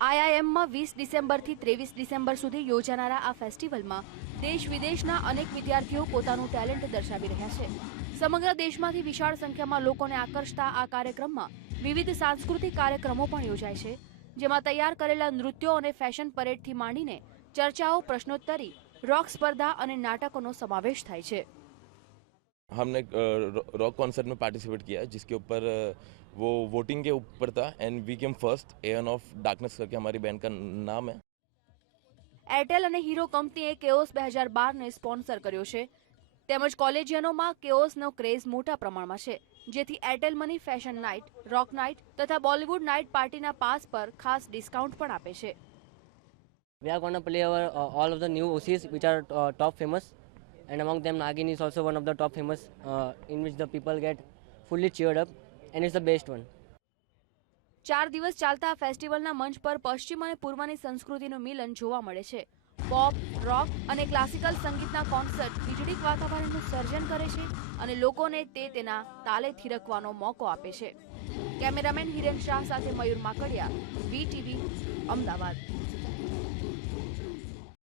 આઈઆઈએમમાં વીસ ડિસેમ્બરથી ત્રેવીસ ડિસેમ્બર સુધી યોજાનારા આ ફેસ્ટિવલમાં દેશ વિદેશના અનેક વિદ્યાર્થીઓ પોતાનું ટેલેન્ટ દર્શાવી રહ્યા છે સમગ્ર દેશમાંથી વિશાળ સંખ્યામાં લોકોને આકર્ષતા આ કાર્યક્રમમાં વિવિધ સાંસ્કૃતિક કાર્યક્રમો પણ યોજાય છે જેમાં તૈયાર કરેલા નૃત્યો અને ફેશન પરેડથી માંડીને ચર્ચાઓ પ્રશ્નોત્તરી રોક સ્પર્ધા અને નાટકોનો સમાવેશ થાય છે हमने रॉक कॉन्सर्ट में पार्टिसिपेट किया जिसके ऊपर अ, वो वोटिंग के ऊपर था and we came first an of darkness करके हमारी बैंड का नाम है એરટેલ અને હીરો કંપનીએ કેઓસ બે હજાર બારને સ્પોન્સર કર્યો છે તેમજ કોલેજિયનોમાં કેઓસનો ક્રેઝ મોટા પ્રમાણમાં છે જેથી Airtel money fashion night rock night તથા બોલિવૂડ નાઇટ પાર્ટીના પાસ પર ખાસ ડિસ્કાઉન્ટ પણ આપે છે We are going to play our, uh, all of the new OCs which are uh, top famous, and among them Nagin is also one of the top famous, uh, in which the people get fully cheered up, and it's the best one ચાર દિવસ ચાલતા ફેસ્ટિવલના મંચ પર પશ્ચિમ અને પૂર્વની સંસ્કૃતિનું મિલન જોવા મળે છે. પોપ રોક અને ક્લાસિકલ સંગીતના કોન્સર્ટ વીજળીક વાતાવરણનું સર્જન કરે છે અને લોકોને તે તેના તાલે થિરકવાનો મોકો આપે છે. કેમેરામેન હિરેન શાહ સાથે મયુર માકડિયા વીટીવી અમદાવાદ.